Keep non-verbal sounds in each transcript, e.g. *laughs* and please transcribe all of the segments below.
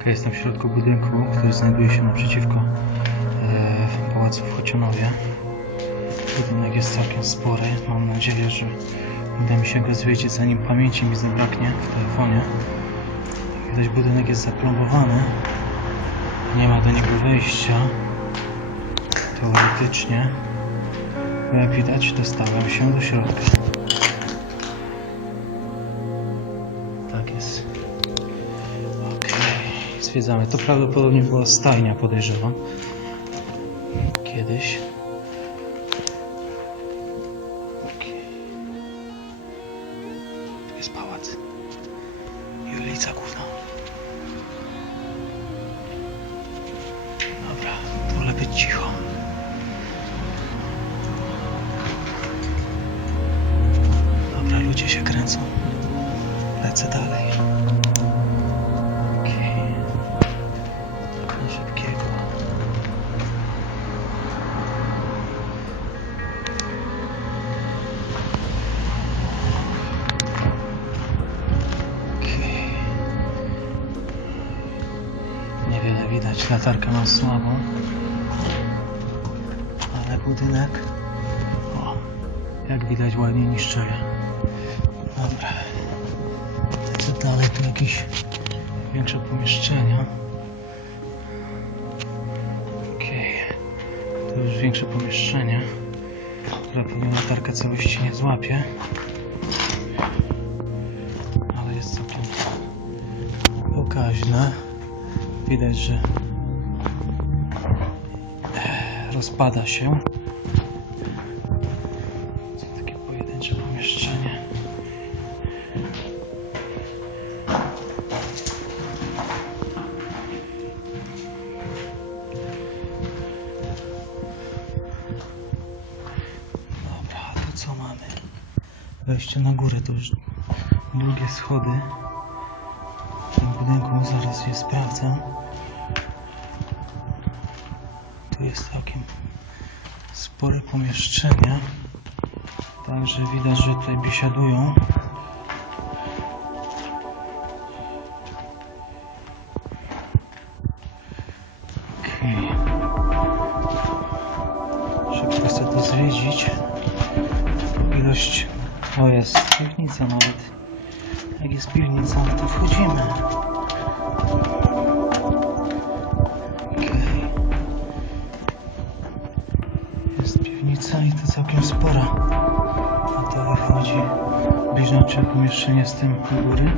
Ok, jestem w środku budynku, który znajduje się naprzeciwko e, Pałacu w Chocianowie. Budynek jest całkiem spory. Mam nadzieję, że uda mi się go zwiedzić, zanim pamięci mi zabraknie w telefonie. Widać, budynek jest zaplombowany. Nie ma do niego wejścia. Teoretycznie. Jak widać, dostałem się do środka. Zwiedzamy. To prawdopodobnie była stajnia, podejrzewam. Kiedyś. Jest pałac. I ulica główna. Dobra, wolę być cicho. Dobra, ludzie się kręcą. Lecę dalej. Latarka mam słabą. Ale budynek. O, jak widać ładnie niszczeje. Dobra. Co dalej? Tu jakieś większe pomieszczenia. Okej. To już większe pomieszczenie, które pewnie latarka całości nie złapie. Ale jest całkiem pokaźne. Widać, że rozpada się. Takie pojedyncze pomieszczenie. Dobra, tu co mamy? Wejście na górę to już długie schody. W tym budynku zaraz je sprawdzę. Jest całkiem spore pomieszczenie. Także widać, że tutaj biesiadują. Okej. Szybko chcę to zwiedzić. Ilość... O, jest piwnica nawet. Jak jest piwnica, no to wchodzimy. Jest piwnica i to całkiem spora. A to wychodzi bliźniacze pomieszczenie z tym u góry.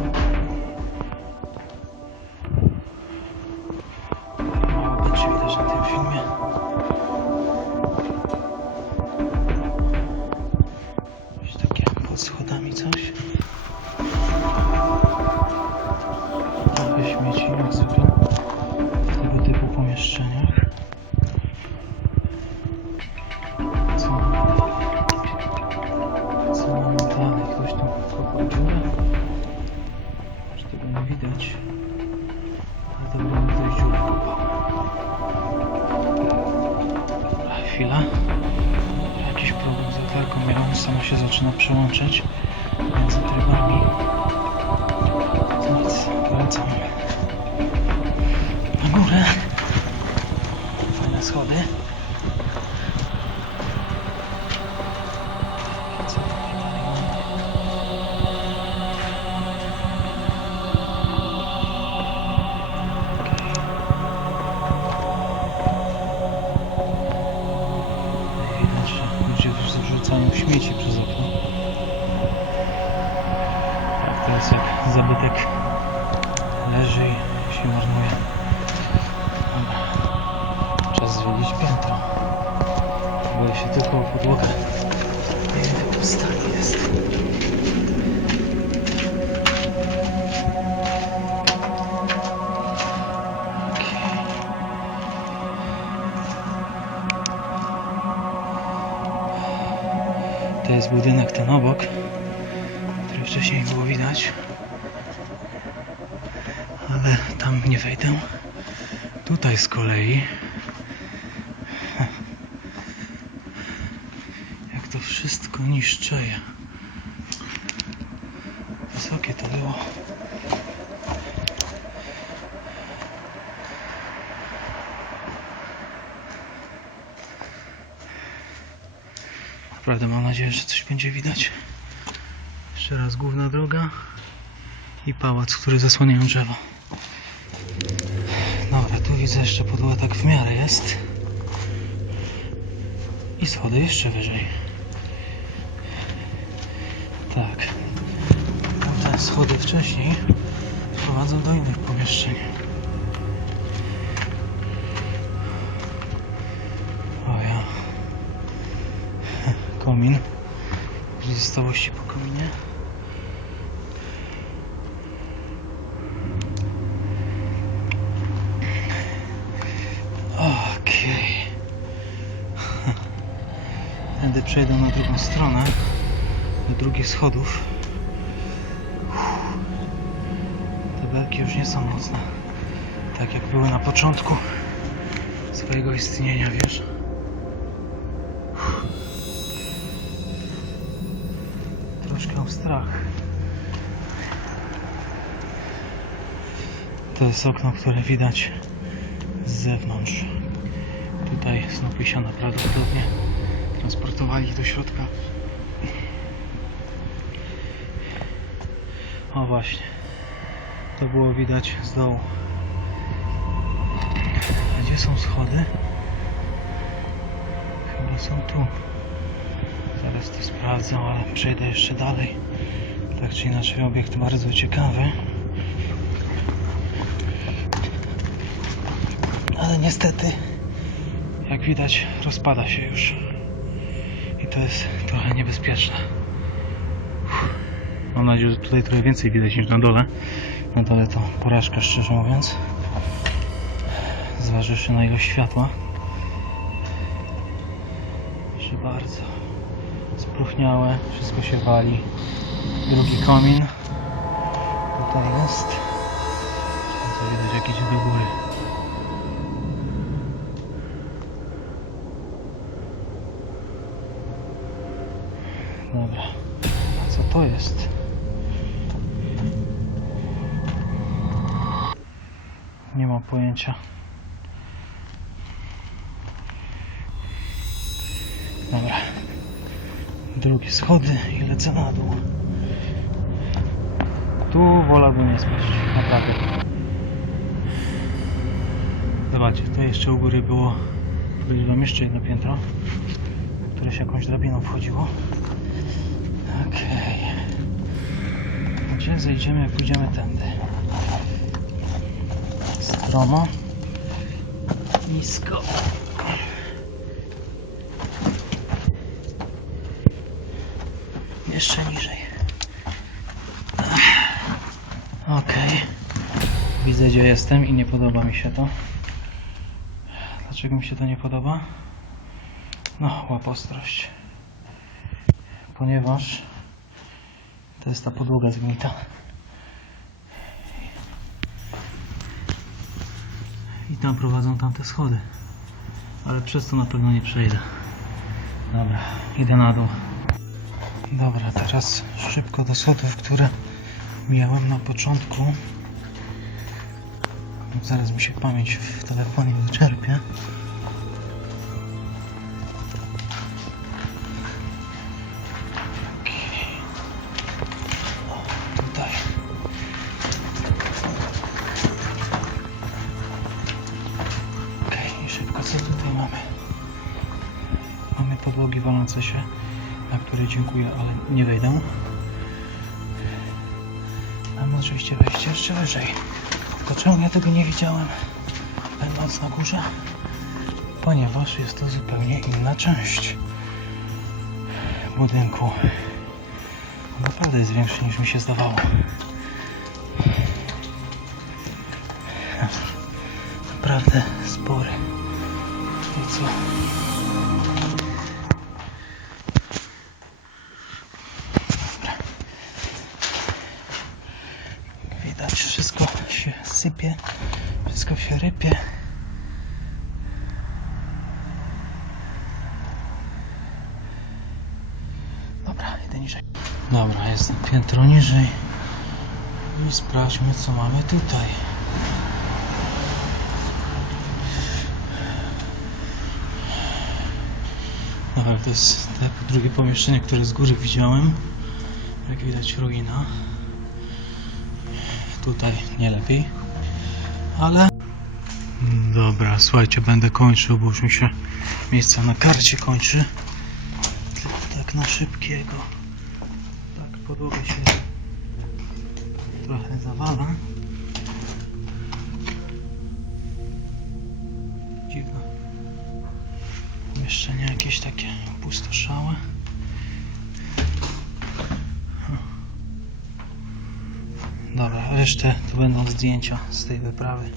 Nie widać. Ale to ktoś dziurę kopał. Dobra, chwila. Jakiś problem z latarką miałem, sama się zaczyna przełączać między trybami. Nic, wracam na górę. Fajne schody. Okej. To jest budynek ten obok, który wcześniej było widać. Ale tam nie wejdę. Tutaj z kolei. tu niszczeje. Wysokie to było. Naprawdę mam nadzieję, że coś będzie widać. Jeszcze raz główna droga i pałac, który zasłaniają drzewa. Dobra, tu widzę jeszcze podła tak w miarę jest. I schody jeszcze wyżej. Schody wcześniej prowadzą do innych pomieszczeń. O ja. *laughs* Komin. Pozostałości po kominie. Okej. *laughs* Tędy przejdę na drugą stronę. Do drugich schodów. Belki już nie są mocne. Tak jak były na początku swojego istnienia, wiesz? Troszkę mam strach. To jest okno, które widać z zewnątrz. Tutaj Snopisiana prawdopodobnie transportowali do środka. O właśnie. To było widać z dołu. Gdzie są schody? Chyba są tu. Zaraz to sprawdzę, ale przejdę jeszcze dalej. Tak czy inaczej obiekt bardzo ciekawy. Ale niestety, jak widać, rozpada się już. I to jest trochę niebezpieczne. Mam nadzieję, że tutaj trochę więcej widać niż na dole. Na dole to porażka, szczerze mówiąc. Zważywszy na ilość światła. Proszę bardzo. Spróchniałe, wszystko się wali. Drugi komin. Tutaj jest. Co widać jak idzie do góry. Dobra. A co to jest? Nie mam pojęcia. Dobra. Drugie schody i lecę na dół. Tu wolałbym nie spać, naprawdę. Zobaczcie, to jeszcze u góry było, powiedziałem jeszcze jedno piętro, które się jakąś drabiną wchodziło. Okej. Gdzie zejdziemy, jak pójdziemy tędy? Stromo. Nisko. Jeszcze niżej. Okej. Widzę gdzie jestem i nie podoba mi się to. Dlaczego mi się to nie podoba? No, łapostrość. Ponieważ to jest ta podłoga zgnita. Tam prowadzą tamte schody. Ale przez to na pewno nie przejdę. Dobra, idę na dół. Dobra, teraz szybko do schodów, które miałem na początku. Zaraz mi się pamięć w telefonie wyczerpie. Podłogi walące się, na które dziękuję, ale nie wejdę. Mamy oczywiście wejście jeszcze wyżej. Tylko czemu ja tego nie widziałem, będąc na górze? Ponieważ jest to zupełnie inna część budynku. Naprawdę jest większy niż mi się zdawało. Naprawdę spory. I co? Dobra. Widać, wszystko się sypie, wszystko się rypie. Idę niżej. Dobra, jestem piętro niżej. I sprawdźmy, co mamy tutaj. Dobra, to jest te drugie pomieszczenie, które z góry widziałem. Jak widać ruina. Tutaj nie lepiej. Ale... Dobra, słuchajcie, będę kończył, bo już mi się miejsca na karcie kończy. Tak na szybkiego. Podłoga się trochę zawala. Dziwne. Pomieszczenie jakieś takie pustoszałe. Dobra, resztę to będą zdjęcia z tej wyprawy.